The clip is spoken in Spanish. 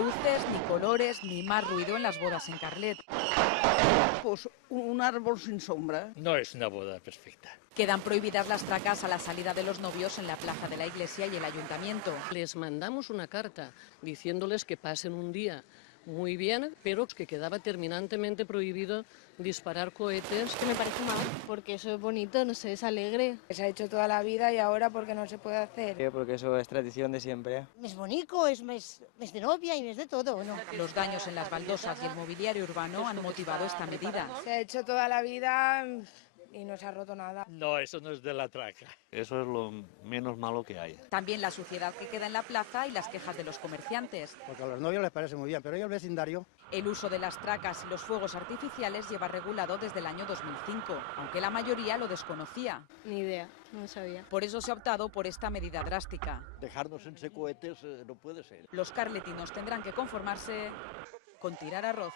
luces, ni colores, ni más ruido en las bodas en Carlet. Pues un árbol sin sombra. No es una boda perfecta. Quedan prohibidas las tracas a la salida de los novios en la plaza de la iglesia y el ayuntamiento. Les mandamos una carta diciéndoles que pasen un día muy bien, pero que quedaba terminantemente prohibido disparar cohetes. Me parece mal, porque eso es bonito, no sé, es alegre. Se ha hecho toda la vida y ahora porque no se puede hacer. Porque eso es tradición de siempre. Es bonito, es mes de novia y mes de todo, ¿no? Los daños en las baldosas y el mobiliario urbano han motivado esta medida. Se ha hecho toda la vida y no se ha roto nada. No, eso no es de la traca. Eso es lo menos malo que hay. También la suciedad que queda en la plaza y las quejas de los comerciantes. Porque a los novios les parece muy bien, pero hoy el vecindario... El uso de las tracas y los fuegos artificiales lleva regulado desde el año 2005, aunque la mayoría lo desconocía. Ni idea, no sabía. Por eso se ha optado por esta medida drástica. Dejarnos en cohetes no puede ser. Los carletinos tendrán que conformarse con tirar arroz.